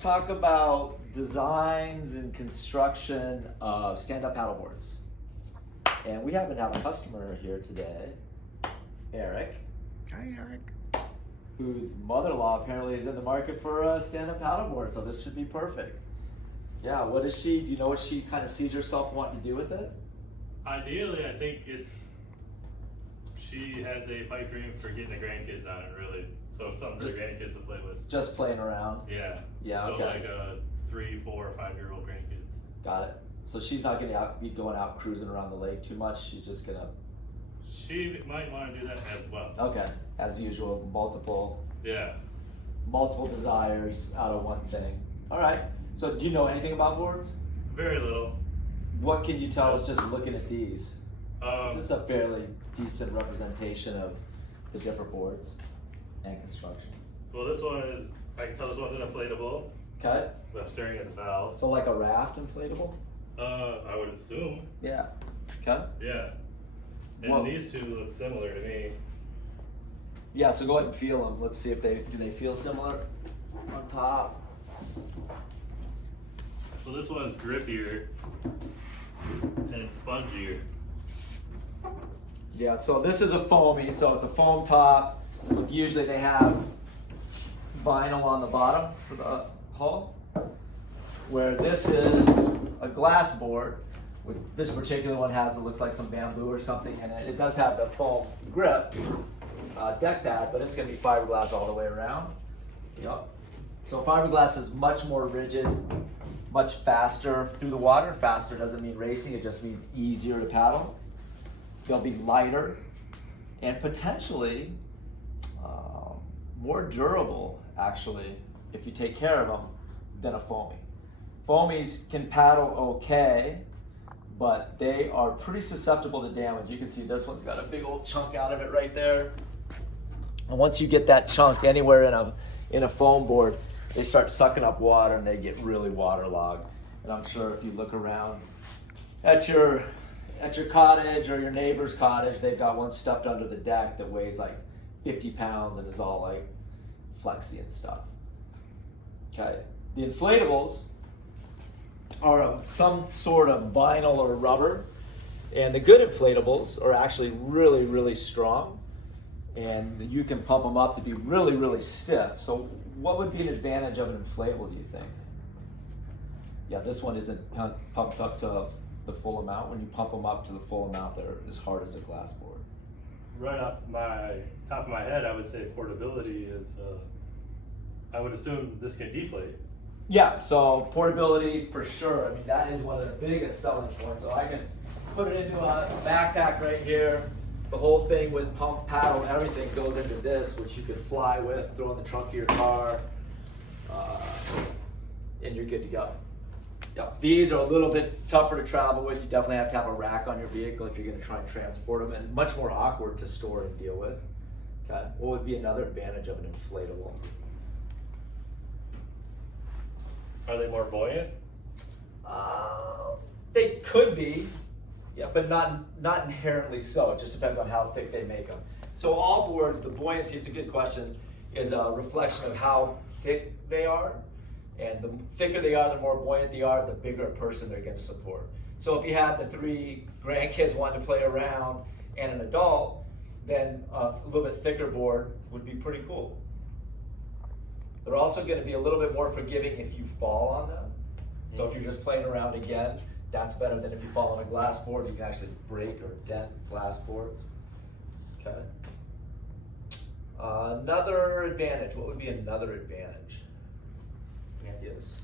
Talk about designs and construction of stand-up paddleboards. And we happen to have a customer here today, Eric. Hi, Eric. Whose mother-in-law apparently is in the market for a stand-up paddleboard, so this should be perfect. Yeah, what is she, do you know what she kind of sees herself wanting to do with it? Ideally, I think she has a pipe dream for getting the grandkids on it, really. So something for the grandkids to play with. Just playing around? Yeah. Yeah, so okay. like 3, 4, 5-year-old grandkids. Got it. So she's not going to be going out cruising around the lake too much, she's just going to... She might want to do that as well. Okay, as usual, multiple desires out of one thing. All right. So, do you know anything about boards? Very little. What can you tell us just looking at these? Is this a fairly decent representation of the different boards and constructions? Well, this one is, I can tell this one's an inflatable. Okay. I'm staring at the valve. So, like a raft inflatable? I would assume. Yeah. Okay. Yeah. And Well, these two look similar to me. yeah. So go ahead and feel them. Let's see if do they feel similar on top. So this one's grippier and spongier. Yeah, so this is a foamy, so it's a foam top. With usually they have vinyl on the bottom for the hull, where this is a glass board. This particular one it looks like some bamboo or something, and it does have the foam grip deck pad, but it's going to be fiberglass all the way around. Yep. So fiberglass is much more rigid, much faster through the water. Faster doesn't mean racing, it just means easier to paddle. They'll be lighter and potentially more durable, actually, if you take care of them, than a foamy. Foamies can paddle okay, but they are pretty susceptible to damage. You can see this one's got a big old chunk out of it right there. And once you get that chunk anywhere in a foam board, they start sucking up water and they get really waterlogged. And I'm sure if you look around at your cottage or your neighbor's cottage, they've got one stuffed under the deck that weighs like 50 pounds and is all like flexy and stuff. Okay, the inflatables are of some sort of vinyl or rubber, and the good inflatables are actually really, really strong, and you can pump them up to be really, really stiff. So what would be an advantage of an inflatable, do you think? Yeah, this one isn't pumped up to the full amount. When you pump them up to the full amount, they're as hard as a glass board. Right off my top of my head, I would say portability is, I would assume this can deflate. Yeah, so portability for sure. I mean, that is one of the biggest selling points. So I can put it into a backpack right here. The whole thing with pump, paddle, everything goes into this, which you can fly with, throw in the trunk of your car, and you're good to go. Yep. These are a little bit tougher to travel with. You definitely have to have a rack on your vehicle if you're going to try and transport them, and much more awkward to store and deal with. Okay. What would be another advantage of an inflatable? Are they more buoyant? They could be, yeah, but not inherently so. It just depends on how thick they make them. So all boards, the buoyancy, it's a good question, is a reflection of how thick they are. And the thicker they are, the more buoyant they are, the bigger a person they're going to support. So if you have the 3 grandkids wanting to play around and an adult, then a little bit thicker board would be pretty cool. They're also going to be a little bit more forgiving if you fall on them. So if you're just playing around again, that's better than if you fall on a glass board. You can actually break or dent glass boards. Okay. Another advantage. What would be another advantage? Ideas?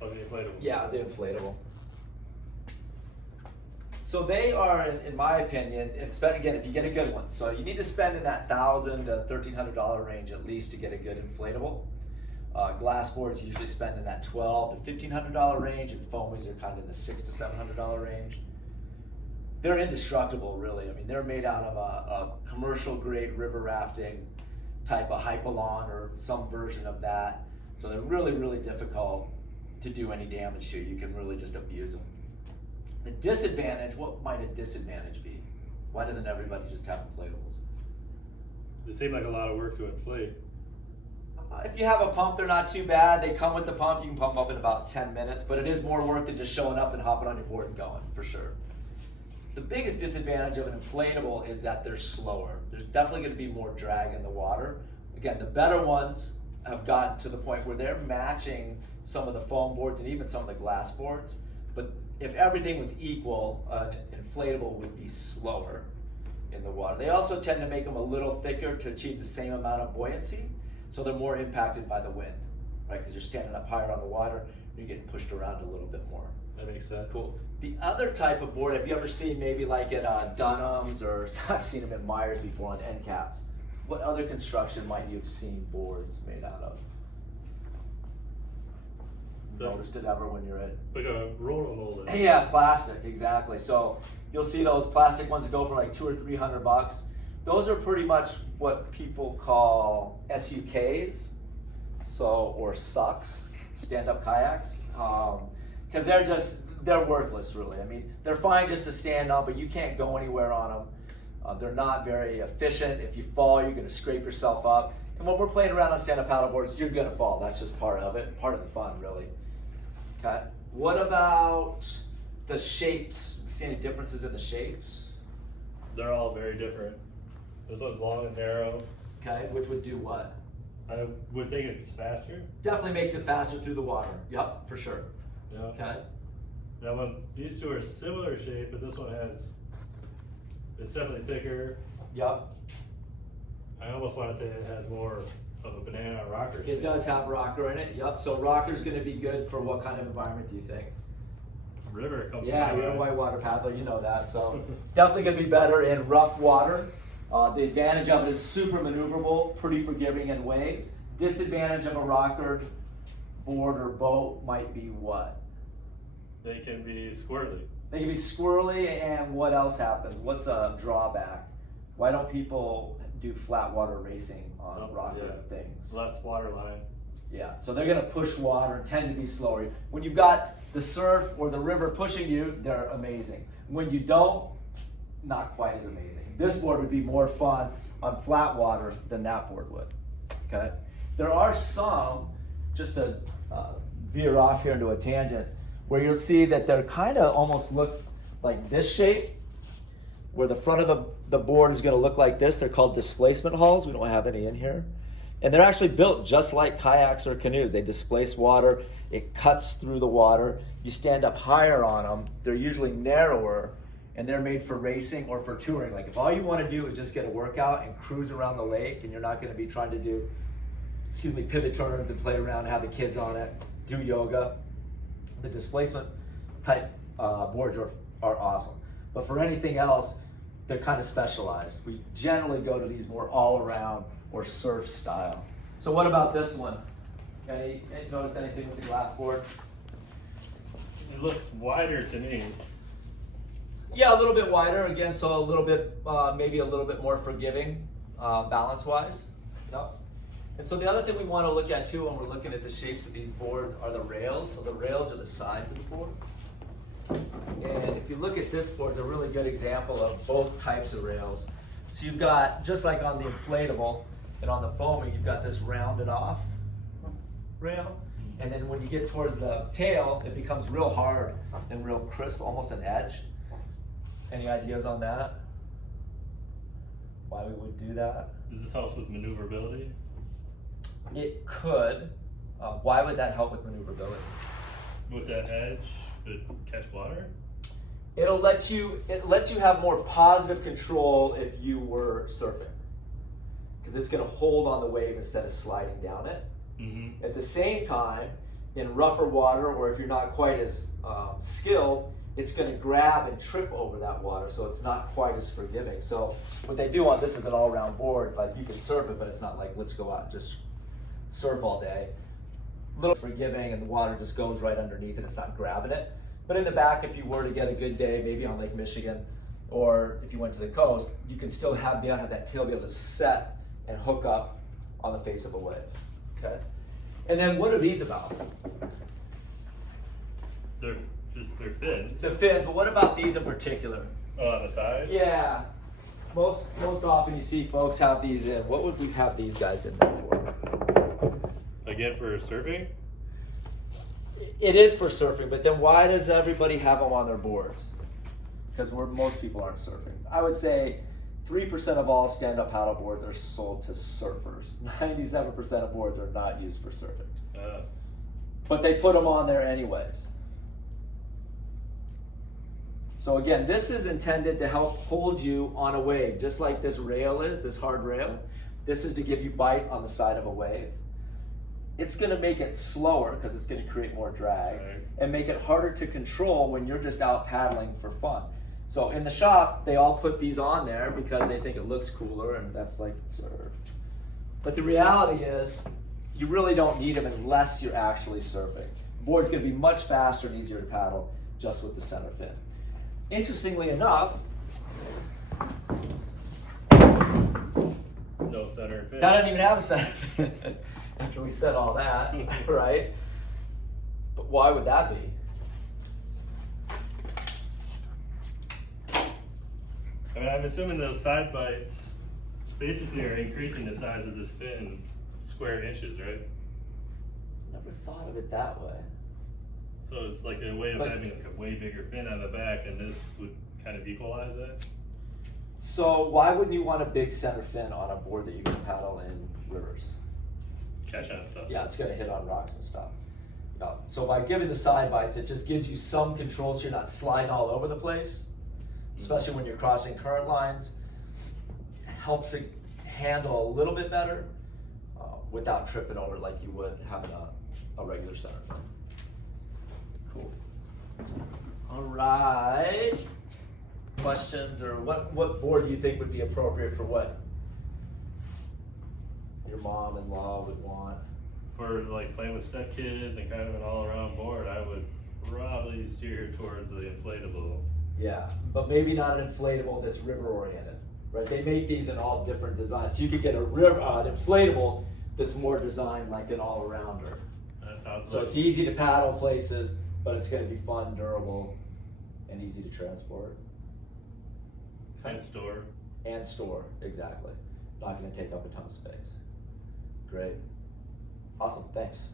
Of the inflatable? Yeah, the inflatable. So they are, in my opinion, again, if you get a good one. So you need to spend in that $1,000 to $1,300 range at least to get a good inflatable. Glass boards usually spend in that $1,200 to $1,500 range, and foamies are kind of in the $600 to $700 range. They're indestructible, really. I mean, they're made out of a commercial grade river rafting type of Hypalon or some version of that. So they're really, really difficult to do any damage to. You can really just abuse them. The disadvantage, what might a disadvantage be? Why doesn't everybody just have inflatables? It seemed like a lot of work to inflate. If you have a pump, they're not too bad. They come with the pump. You can pump them up in about 10 minutes, but it is more work than just showing up and hopping on your board and going, for sure. The biggest disadvantage of an inflatable is that they're slower. There's definitely going to be more drag in the water. Again, the better ones have gotten to the point where they're matching some of the foam boards and even some of the glass boards. But if everything was equal, an inflatable would be slower in the water. They also tend to make them a little thicker to achieve the same amount of buoyancy, so they're more impacted by the wind, right? Because you're standing up higher on the water, you're getting pushed around a little bit more. That makes sense. Cool. The other type of board, have you ever seen maybe like at Dunham's, or I've seen them at Myers before on end caps? What other construction might you have seen boards made out of? Noticed it ever when you're at? Like a roller molded. Yeah, plastic, exactly. So you'll see those plastic ones that go for like $200 or $300. Those are pretty much what people call SUKs, or sucks, stand-up kayaks, because they're worthless, really. I mean, they're fine just to stand on, but you can't go anywhere on them. They're not very efficient. If you fall, you're going to scrape yourself up. And when we're playing around on stand-up paddle boards, you're going to fall. That's just part of it, part of the fun, really. Okay. What about the shapes? See any differences in the shapes? They're all very different. This one's long and narrow. Okay, which would do what? I would think it's faster. Definitely makes it faster through the water. Yep, for sure. Yeah. Okay. That one's, these two are similar shape, but this one it's definitely thicker. Yep. I almost want to say it has more of a banana rocker shape. It does have rocker in it. Yep. So rocker's going to be good for what kind of environment do you think? River comes Yeah, to you're a mind. whitewater paddler, you know that. So definitely going to be better in rough water. The advantage of it is super maneuverable, pretty forgiving in waves. Disadvantage of a rocker board or boat might be what? They can be squirrely. They can be squirrely, and what else happens? What's a drawback? Why don't people do flat water racing on rocker things? Less water line. Yeah, so they're gonna push water and tend to be slower. When you've got the surf or the river pushing you, they're amazing. When you don't, not quite as amazing. This board would be more fun on flat water than that board would, okay? There are some, just to veer off here into a tangent, where you'll see that they're kind of almost look like this shape, where the front of the board is going to look like this. They're called displacement hulls. We don't have any in here. And they're actually built just like kayaks or canoes. They displace water. It cuts through the water. You stand up higher on them. They're usually narrower, and they're made for racing or for touring. Like if all you want to do is just get a workout and cruise around the lake, and you're not going to be trying to do, pivot turns and play around and have the kids on it, do yoga, the displacement type boards are awesome. But for anything else, they're kind of specialized. We generally go to these more all-around or surf style. So what about this one? Any notice anything with the glass board? It looks wider to me. Yeah, a little bit wider again, so a little bit, maybe a little bit more forgiving, balance-wise. Yep. And so the other thing we want to look at too when we're looking at the shapes of these boards are the rails. So the rails are the sides of the board. And if you look at this board, it's a really good example of both types of rails. So you've got, just like on the inflatable and on the foaming, you've got this rounded off rail. And then when you get towards the tail, it becomes real hard and real crisp, almost an edge. Any ideas on that? Why we would do that? Does this help with maneuverability? It could. Why would that help with maneuverability? With that edge, to catch water? It lets you have more positive control if you were surfing, because it's going to hold on the wave instead of sliding down it. Mm-hmm. At the same time, in rougher water, or if you're not quite as skilled, it's going to grab and trip over that water, so it's not quite as forgiving. So what they do on this is an all-round board. Like you can surf it, but it's not like let's go out and just surf all day. A little forgiving, and the water just goes right underneath it. It's not grabbing it. But in the back, if you were to get a good day, maybe on Lake Michigan, or if you went to the coast, you can still have that tail be able to set and hook up on the face of a wave. Okay. And then what are these about? They're fins. The fins, but what about these in particular? Oh, on the side? Yeah. Most often you see folks have these in. What would we have these guys in there for? Again, for surfing? It is for surfing, but then why does everybody have them on their boards? Because most people aren't surfing. I would say 3% of all stand-up paddle boards are sold to surfers. 97% of boards are not used for surfing. But they put them on there anyways. So again, this is intended to help hold you on a wave, just like this rail is, this hard rail. This is to give you bite on the side of a wave. It's gonna make it slower because it's gonna create more drag, Right. and make it harder to control when you're just out paddling for fun. So in the shop, they all put these on there because they think it looks cooler and that's like surf. But the reality is, you really don't need them unless you're actually surfing. The board's gonna be much faster and easier to paddle just with the center fin. Interestingly enough, No center and fin. that doesn't even have a center fin after we said all that, right? But why would that be? I mean, I'm assuming those side bites basically are increasing the size of this fin square inches, right? Never thought of it that way. So it's like a way of But- having like a way bigger fin on the back, and this would kind of equalize that. So why wouldn't you want a big center fin on a board that you can paddle in rivers? Catch on stuff. Yeah, it's gonna hit on rocks and stuff. Yeah. So by giving the side bites, it just gives you some control so you're not sliding all over the place, especially when you're crossing current lines. Helps it handle a little bit better without tripping over like you would having a regular center fin. Cool. All right. Questions, or what board do you think would be appropriate for what your mom-in-law would want? For like playing with stepkids and kind of an all-around board, I would probably steer towards the inflatable. Yeah, but maybe not an inflatable that's river oriented, right? They make these in all different designs. So you could get an inflatable that's more designed like an all-arounder. That sounds So like it's easy to paddle places, but it's gonna be fun, durable, and easy to transport. and store. And store, exactly. Not gonna take up a ton of space. Great. Awesome, thanks.